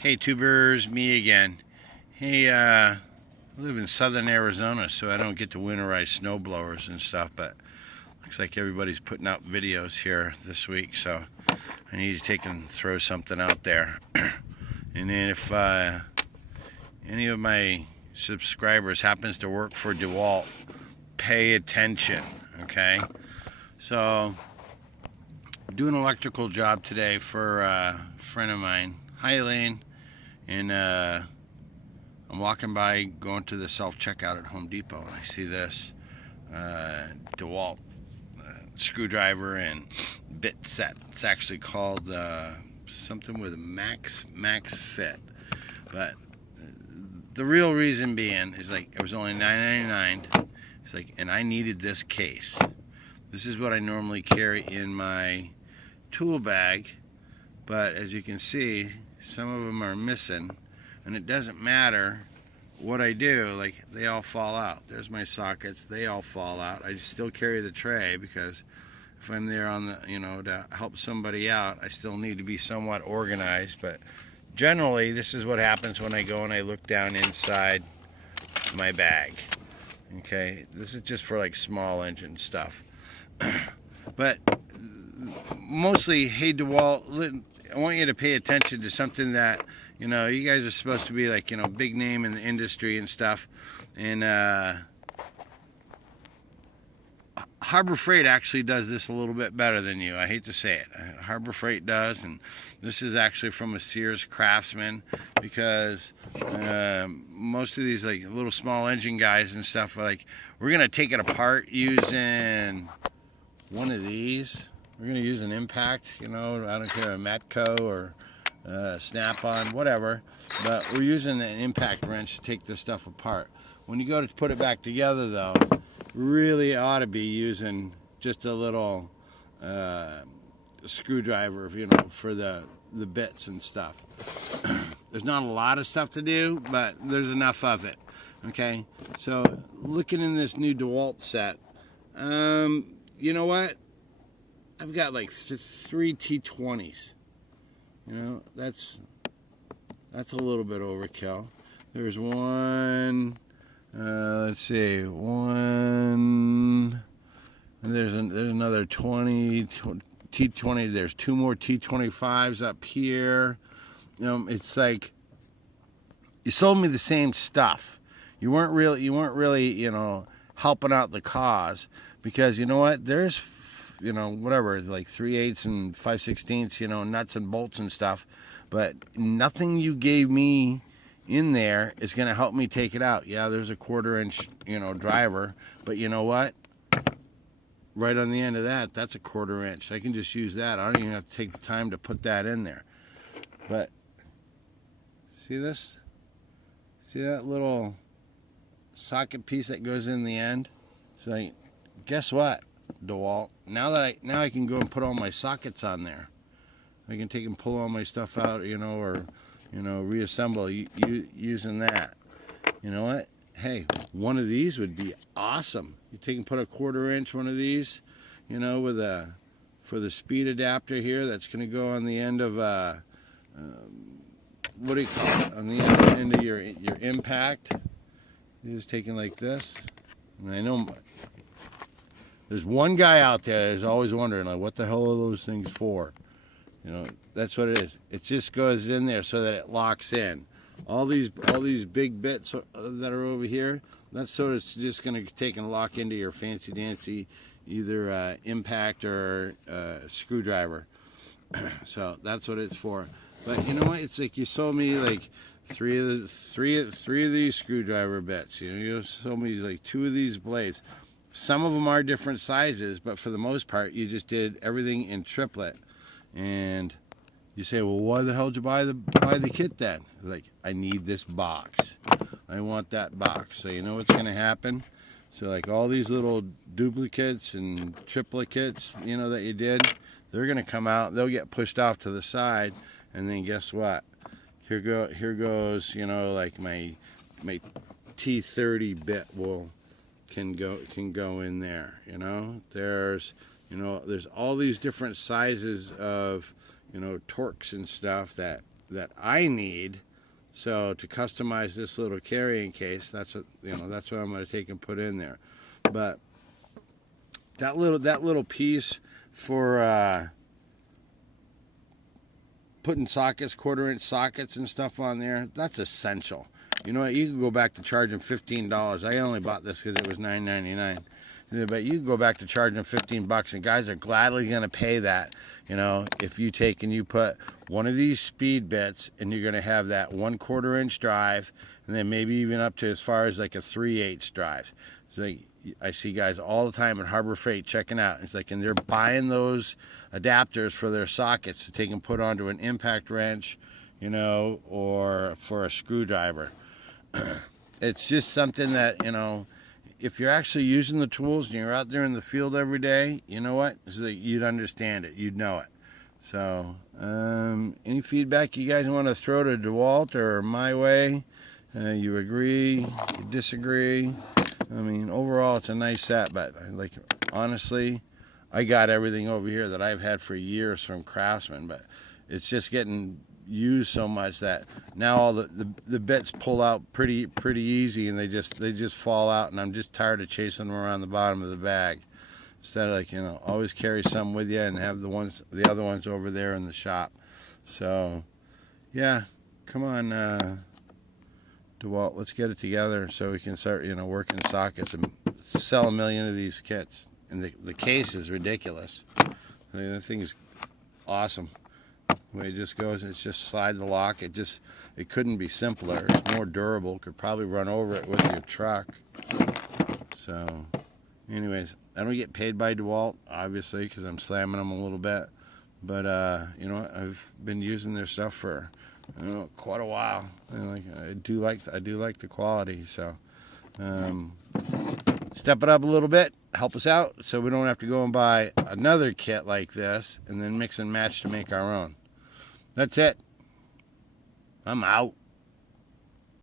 Hey tubers, me again. Hey, I live in southern Arizona, so I don't get to winterize snowblowers and stuff, but looks like everybody's putting out videos here this week, so I need to take and throw something out there. And then if any of my subscribers happens to work for DeWalt, pay attention, okay? So, I'm doing an electrical job today for a friend of mine. Hi, Elaine. And I'm walking by, going to the self-checkout at Home Depot, and I see this DeWalt screwdriver and bit set. It's actually called something with a max fit, but the real reason being is like it was only $9.99. It's like, and I needed this case. This is what I normally carry in my tool bag, but as you can see, some of them are missing, and it doesn't matter what I do, like they all fall out. There's my sockets, they all fall out. I still carry the tray because if I'm there on the, to help somebody out, I still need to be somewhat organized. But generally, this is what happens when I go and I look down inside my bag. Okay, this is just for like small engine stuff. But mostly, hey DeWalt, I want you to pay attention to something that, you guys are supposed to be like, big name in the industry and stuff. And Harbor Freight actually does this a little bit better than you. I hate to say it. Harbor Freight does, and this is actually from a Sears Craftsman, because most of these like little small engine guys and stuff are like, we're gonna take it apart using one of these. We're going to use an impact, I don't care, a Matco or Snap-on, whatever, but we're using an impact wrench to take this stuff apart. When you go to put it back together, though, really ought to be using just a little screwdriver, for the bits and stuff. There's not a lot of stuff to do, but there's enough of it, okay? So, looking in this new DeWalt set, you know what? I've got like 3 T20s. That's a little bit overkill. There's one, let's see, one, and there's another 20 T20. There's 2 more T25s up here. It's like you sold me the same stuff. You weren't really, helping out the cause, because you know what? There's whatever, like 3/8 and 5/16, nuts and bolts and stuff, but nothing you gave me in there is going to help me take it out. Yeah, there's a 1/4 inch, driver, but you know what? Right on the end of that, that's a 1/4 inch. I can just use that. I don't even have to take the time to put that in there. But see this? See that little socket piece that goes in the end? So guess what, DeWalt? Now I can go and put all my sockets on there. I can take and pull all my stuff out, or reassemble using that. You know what? Hey, one of these would be awesome. You take and put a 1/4 inch one of these, with for the speed adapter here. That's going to go on the end of what do you call it? On the end of your impact. You're just taking like this, and I know. There's one guy out there that's always wondering, like, what the hell are those things for? That's what it is. It just goes in there so that it locks in. All these big bits that are over here, that's so it's just going to take and lock into your fancy dancy either impact or screwdriver. So that's what it's for. But you know what? It's like you sold me like three of these screwdriver bits. You sold me like 2 of these blades. Some of them are different sizes, but for the most part, you just did everything in triplet. And you say, well, why the hell did you buy the kit then? Like, I need this box. I want that box. So you know what's going to happen? So like all these little duplicates and triplicates, that you did, they're going to come out. They'll get pushed off to the side, and then guess what? Here goes, like my T30 bit can go in there. There's all these different sizes of torques and stuff that I need. So to customize this little carrying case, that's what that's what I'm going to take and put in there. But that little piece for putting sockets, 1/4-inch sockets and stuff on there, that's essential. You know what? You can go back to charging $15. I only bought this because it was $9.99. But you can go back to charging $15, and guys are gladly going to pay that. You know, if you take and you put one of these speed bits, and you're going to have that 1/4-inch drive, and then maybe even up to as far as like a 3/8 drive. It's like I see guys all the time at Harbor Freight checking out. It's like, and they're buying those adapters for their sockets to take and put onto an impact wrench, you know, or for a screwdriver. It's just something that, you know, if you're actually using the tools and you're out there in the field every day, you know what? So you'd understand it. You'd know it. So, any feedback you guys want to throw to DeWalt or my way? You agree? You disagree? I mean, overall, it's a nice set, but like honestly, I got everything over here that I've had for years from Craftsman, but it's just getting used so much that now all the bits pull out pretty easy, and they just fall out, and I'm just tired of chasing them around the bottom of the bag. Instead of, like, you know, always carry some with you and have the other ones over there in the shop. So yeah, come on, DeWalt, let's get it together so we can start, you know, working sockets and sell 1 million of these kits. And the case is ridiculous. The thing is awesome. The way it just goes, it's just slide the lock. It couldn't be simpler. It's more durable. Could probably run over it with your truck. So anyways, I don't get paid by DeWalt, obviously, because I'm slamming them a little bit. But you know, I've been using their stuff for, you know, quite a while. And I do like the quality. So step it up a little bit, help us out, so we don't have to go and buy another kit like this and then mix and match to make our own. That's it. I'm out.